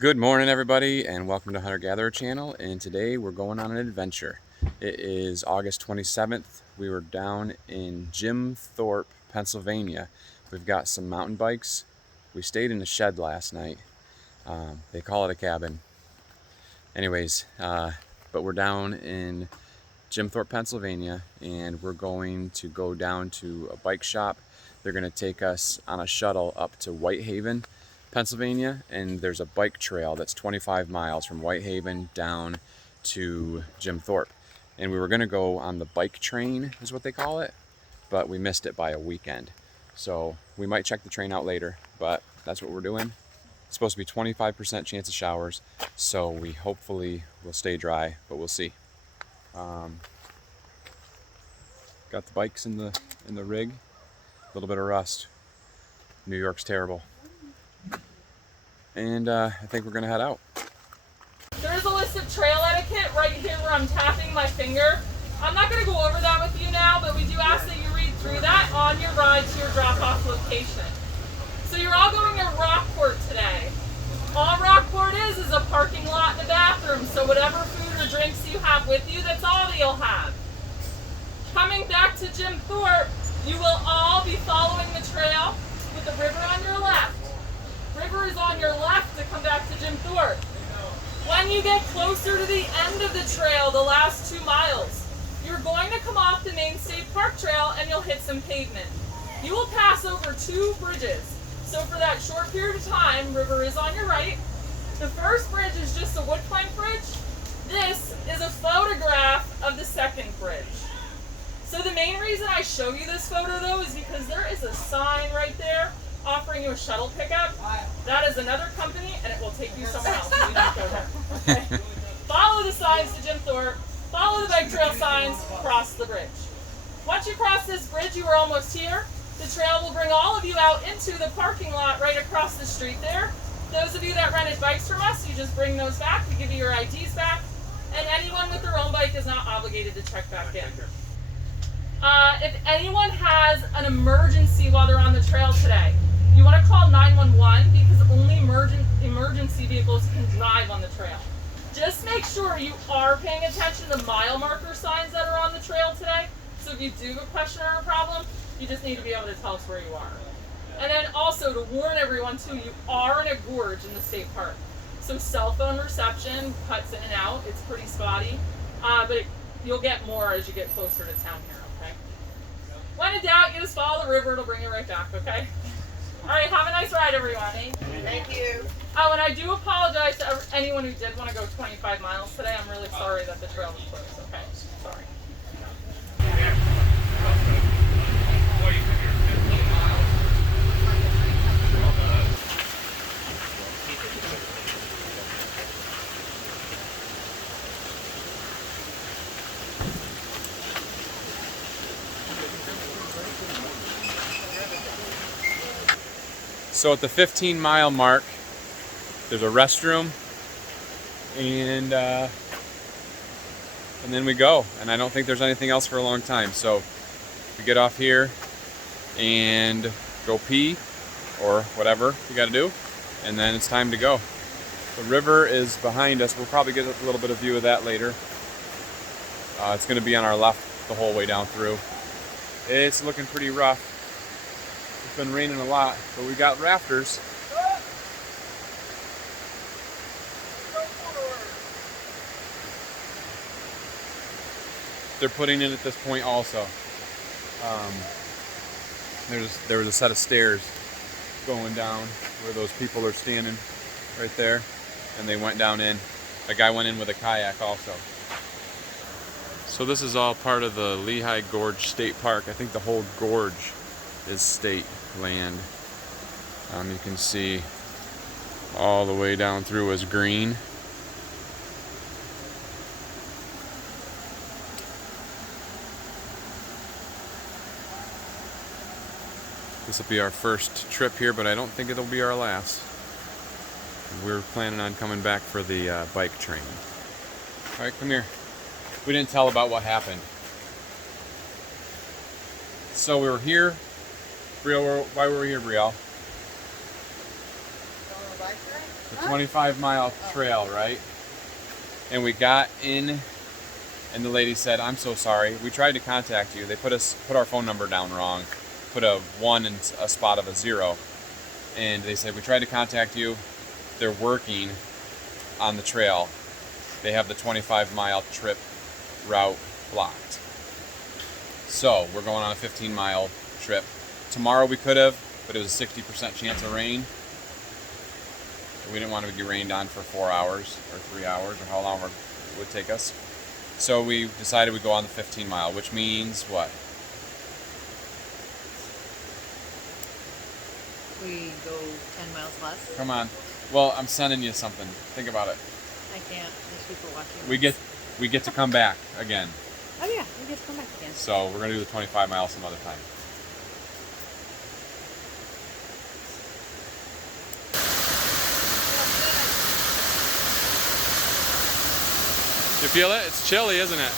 Good morning, everybody, and welcome to Hunter Gatherer Channel. And today we're going on an adventure. It is August 27th. We were down in Thorpe, Pennsylvania. We've got some mountain bikes. We stayed in a shed last night. They call it a cabin. Anyways, but we're down in Thorpe, Pennsylvania, and we're going to go down to a bike shop. They're going to take us on a shuttle up to Whitehaven, Pennsylvania, and there's a bike trail that's 25 miles from Whitehaven down to Thorpe. And we were going to go on the bike train, is what they call it, but we missed it by a weekend. So we might check the train out later, but that's what we're doing. It's supposed to be 25% chance of showers, so we hopefully will stay dry, but we'll see. Got the bikes in the rig. A little bit of rust. New York's terrible. And I think we're gonna head out. There is a list of trail etiquette right here where I'm tapping my finger. I'm not going to go over that with you now, but we do ask that you read through that on your ride to your drop-off location. So you're all going to Rockport today. All Rockport is a parking lot and a bathroom, so whatever food or drinks you have with you, that's all that you'll have. Coming back to Thorpe, you will all be following the trail with the river on your left. River is on your left to come back to Thorpe. When you get closer to the end of the trail, the last 2 miles, you're going to come off the main state park trail and you'll hit some pavement. You will pass over 2 bridges. So for that short period of time, river is on your right. The first bridge is just a wood plank bridge. This is a photograph of the second bridge. So the main reason I show you this photo though is because there is a sign right there offering you a shuttle pickup. That is another company and it will take you somewhere else. You don't go there. Okay? Follow the signs to Thorpe. Follow the bike trail signs, cross the bridge. Once you cross this bridge, you are almost here. The trail will bring all of you out into the parking lot right across the street there. Those of you that rented bikes from us, you just bring those back. We give you your IDs back. And anyone with their own bike is not obligated to check back in. If anyone has an emergency while they're on the trail today, you want to call 911 because only emergency vehicles can drive on the trail. Just make sure you are paying attention to mile marker signs that are on the trail today. So if you do have a question or a problem, you just need to be able to tell us where you are. And then also to warn everyone too, you are in a gorge in the state park. So cell phone reception cuts in and out. It's pretty spotty, but you'll get more as you get closer to town here, okay? When in doubt, you just follow the river. It'll bring you right back, okay? All right, have a nice ride, everyone. Thank you. Oh, and I do apologize to anyone who did want to go 25 miles today. I'm really sorry that the trail was closed, okay? Sorry. So at the 15-mile mark, there's a restroom, and then we go. And I don't think there's anything else for a long time. So we get off here and go pee or whatever you got to do, and then it's time to go. The river is behind us. We'll probably get a little bit of view of that later. It's going to be on our left the whole way down through. It's looking pretty rough. It's been raining a lot, but we got rafters. They're putting in at this point also. There was a set of stairs going down where those people are standing right there, and they went down in. A guy went in with a kayak also. So this is all part of the Lehigh Gorge State Park. I think the whole gorge is state land. You can see all the way down through is green. This will be our first trip here, but I don't think it'll be our last. We're planning on coming back for the bike train. All right, come here. We didn't tell about what happened. So we were here. Brielle, why were we here, Brielle? On a bike ride? the 25-mile trail, right? And we got in, and the lady said, "I'm so sorry. We tried to contact you. They put our phone number down wrong, put a 1 in a spot of a 0, and they said we tried to contact you. They're working on the trail. They have the 25-mile trip route blocked. So we're going on a 15-mile trip. Tomorrow we could have, but it was a 60% chance of rain. We didn't want to be rained on for 4 hours or 3 hours or how long it would take us. So we decided we'd go on the 15-mile, which means what? We go 10 miles less. Come on. Well, I'm sending you something. Think about it. I can't. There's people watching. We get to come back again. Oh yeah, we get to come back again. So we're gonna do the 25 miles some other time. You feel it? It's chilly, isn't it?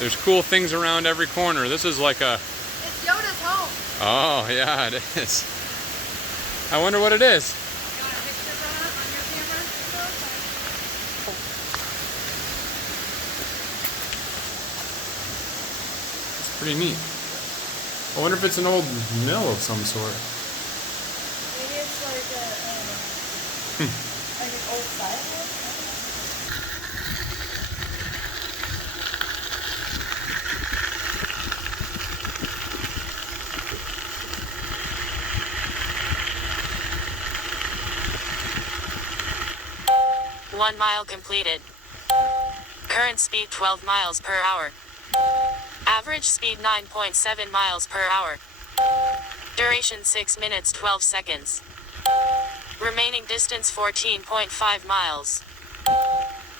There's cool things around every corner. This is like a... It's Yoda's home. Oh, yeah, it is. I wonder what it is. You got a picture of that on your camera? It's pretty neat. I wonder if it's an old mill of some sort. Maybe it's like like an old silo. One mile completed. Current speed 12 miles per hour. Average speed 9.7 miles per hour. Duration 6 minutes 12 seconds. Remaining distance 14.5 miles.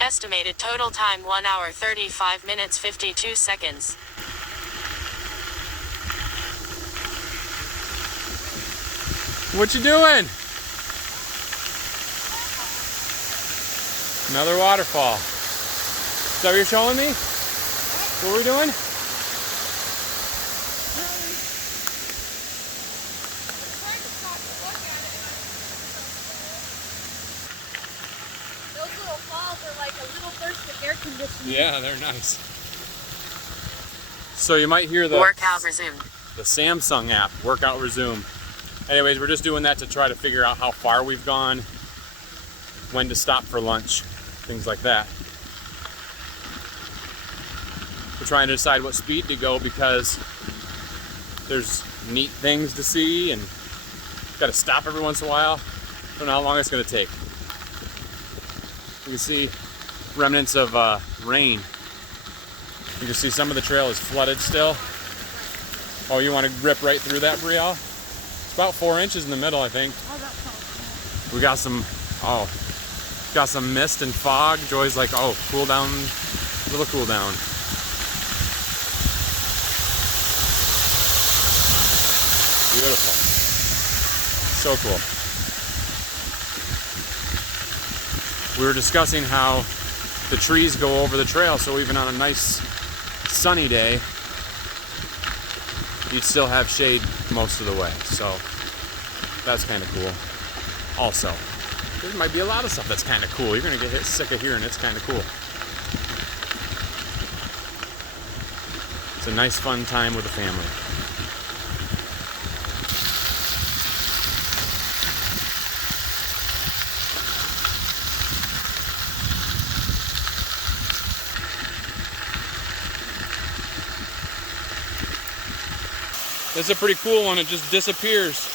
Estimated total time 1 hour 35 minutes 52 seconds. What you doing? Another waterfall. Is that what you're showing me? What are we doing? Those little falls are like a little burst of air conditioning. Yeah, they're nice. So you might hear the Workout resumed. Samsung app, workout resume. Anyways, we're just doing that to try to figure out how far we've gone, when to stop for lunch, things like that. We're trying to decide what speed to go because there's neat things to see and got to stop every once in a while. Don't know how long it's going to take. You can see remnants of rain. You can see some of the trail is flooded still. Oh, you want to rip right through that, Brielle? It's about 4 inches in the middle, I think. Oh, that sounds We got some mist and fog. Joy's like, oh, cool down, little cool down. Beautiful. So cool. We were discussing how the trees go over the trail, so even on a nice sunny day, you'd still have shade most of the way. So that's kind of cool. Also, there might be a lot of stuff that's kind of cool. You're gonna get sick of hearing it's kind of cool. It's a nice fun time with the family. This is a pretty cool one. It just disappears.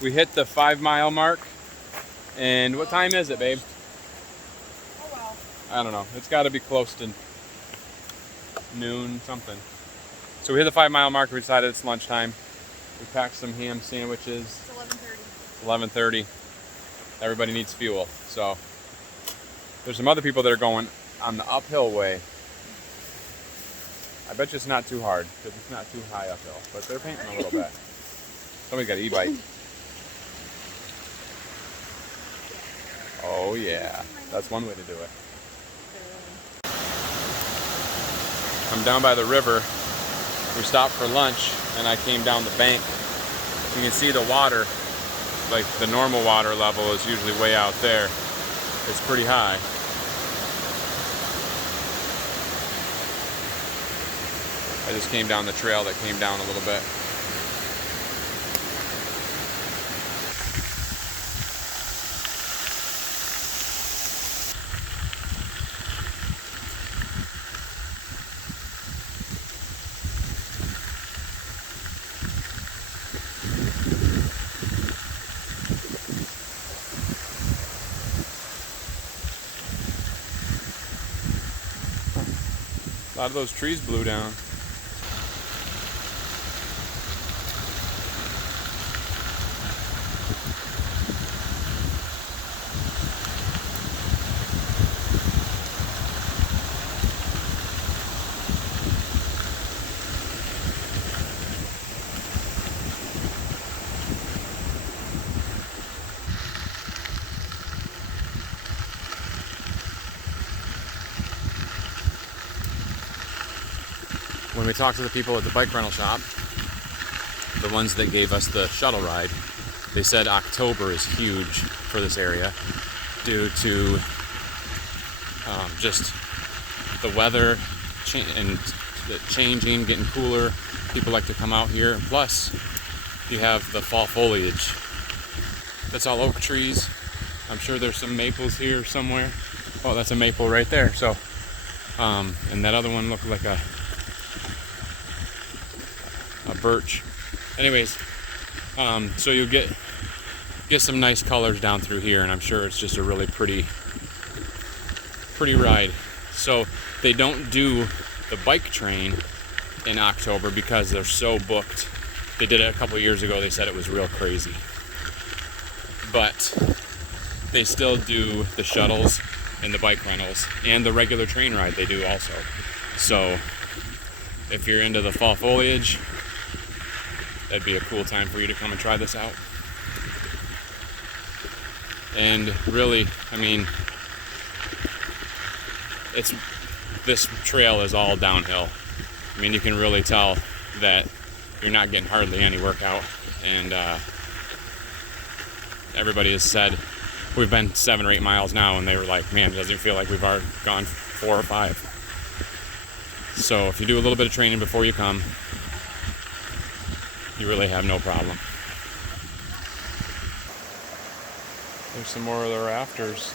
We hit the 5 mile mark. And what time is it, babe? Oh well. I don't know. It's got to be close to noon, something. So we hit the 5 mile mark. We decided it's lunchtime. We packed some ham sandwiches. It's 11:30. It's 11:30. Everybody needs fuel. So there's some other people that are going on the uphill way. I bet you it's not too hard because it's not too high uphill, but they're painting a little bit. Somebody's got an e-bike. Oh yeah, that's one way to do it. I'm down by the river. We stopped for lunch and I came down the bank. You can see the water, like the normal water level is usually way out there. It's pretty high. I just came down the trail that came down a little bit. A lot of those trees blew down. When we talked to the people at the bike rental shop, the ones that gave us the shuttle ride, they said October is huge for this area due to just the weather and the changing, getting cooler. People like to come out here. And plus, you have the fall foliage. That's all oak trees. I'm sure there's some maples here somewhere. Oh, that's a maple right there. So, and that other one looked like a birch. Anyways, so you'll get some nice colors down through here, and I'm sure it's just a really pretty ride. So they don't do the bike train in October because they're so booked. They did it a couple years ago. They said it was real crazy, but they still do the shuttles and the bike rentals and the regular train ride they do also. So if you're into the fall foliage, that'd be a cool time for you to come and try this out. And really, I mean, this trail is all downhill. I mean, you can really tell that you're not getting hardly any workout. And everybody has said, we've been 7 or 8 miles now, and they were like, man, it doesn't feel like we've already gone 4 or 5. So if you do a little bit of training before you come, you really have no problem. There's some more of the rafters.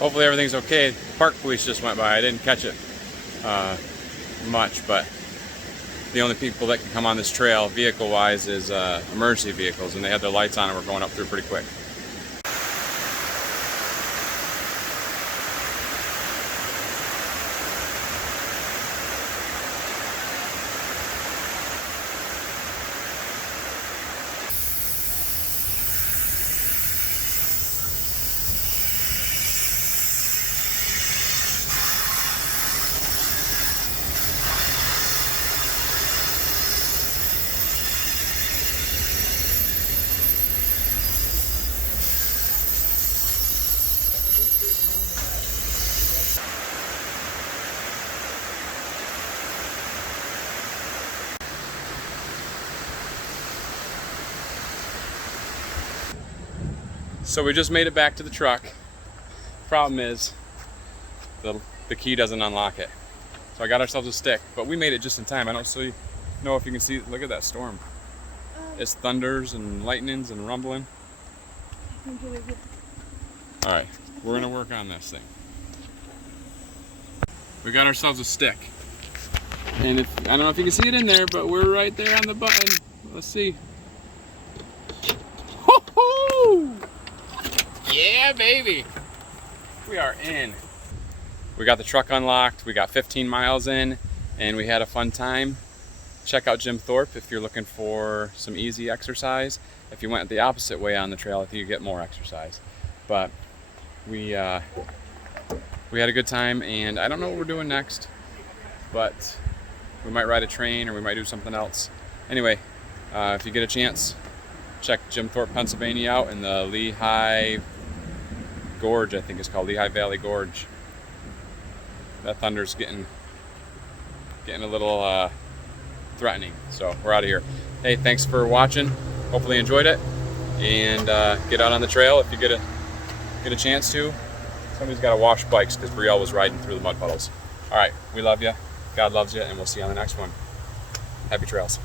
Hopefully everything's okay. Park police just went by. I didn't catch it much, but the only people that can come on this trail vehicle-wise is emergency vehicles, and they had their lights on and were going up through pretty quick. So we just made it back to the truck. Problem is, the key doesn't unlock it. So I got ourselves a stick, but we made it just in time. I don't know if you can see, look at that storm. It's thunders and lightnings and rumbling. All right, we're gonna work on this thing. We got ourselves a stick. And I don't know if you can see it in there, but we're right there on the button. Let's see. Ho-ho! Yeah, baby. We are in. We got the truck unlocked. We got 15 miles in, and we had a fun time. Check out Jim Thorpe if you're looking for some easy exercise. If you went the opposite way on the trail, I think you get more exercise. But we we had a good time, and I don't know what we're doing next, but we might ride a train or we might do something else. Anyway, if you get a chance, check Jim Thorpe, Pennsylvania out in the Lehigh Gorge, I think it's called Lehigh Valley Gorge. That thunder's getting a little threatening, so we're out of here. Hey, thanks for watching. Hopefully you enjoyed it, and get out on the trail if you get a chance to. Somebody's got to wash bikes because Brielle was riding through the mud puddles. All right, we love you. God loves you, and we'll see you on the next one. Happy trails.